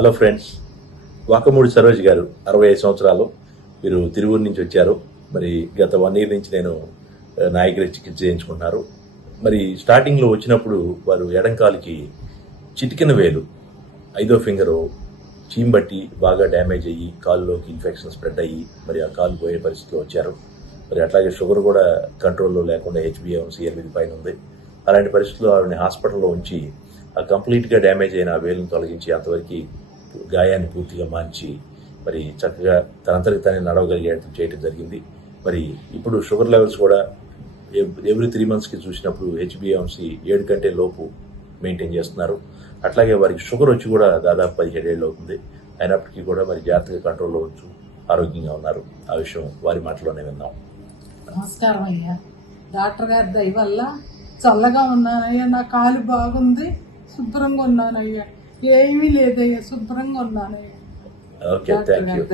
Hello friends, వాకమూడి Saroj గారు 65 సంవత్సరాలు. వీరు తిరువూరు నుంచి వచ్చారు. మరి గత 1 year నుంచి నేను నాయకుడి చికిత్స చేయించుకుంటున్నారు. మరి స్టార్టింగ్లో వచ్చినప్పుడు వారు ఎడంకాలికి చిటికిన వేలు 5వ ఫింగరు చీంబట్టి బాగా డ్యామేజ్ అయ్యి కాలులోకి ఇన్ఫెక్షన్ స్ప్రెడ్ అయ్యి మరి ఆ కాలు పోయే పరిస్థితిలో వచ్చారు. మరి అట్లాగే షుగర్ కూడా కంట్రోల్లో లేకుండా HbA1c 8 పైన ఉంది. అలాంటి పరిస్థితుల్లో ఆవిడని హాస్పిటల్లో ఉంచి ఆ కంప్లీట్గా డ్యామేజ్ అయిన ఆ వేలును తొలగించి అంతవరకు గాయాన్ని పూర్తిగా మార్చి మరి చక్కగా తనంతరికి తనే నడవగలిగేట్టు చేయడం జరిగింది. మరి ఇప్పుడు షుగర్ లెవెల్స్ కూడా ఎవ్రీ 3 monthsకి చూసినప్పుడు HbA1c 7 కంటే లోపు మెయింటైన్ చేస్తున్నారు. అట్లాగే వారికి షుగర్ వచ్చి కూడా దాదాపు 17 ఏళ్ళు అవుతుంది. అయినప్పటికీ కూడా మరి జాగ్రత్తగా కంట్రోల్లో ఉంచు ఆరోగ్యంగా ఉన్నారు. ఆ విషయం వారి మాటలోనే విన్నాం. నమస్కారం అయ్యా. డాక్టర్ గారి దయ వల్ల చల్లగా ఉన్నానయ్యా. నా కాలు బాగుంది, శుభ్రంగా ఉన్నానయ్యా. ఏమీ లేదయ్యా, శుభ్రంగా ఉన్నానయ్యా. Okay, thank you.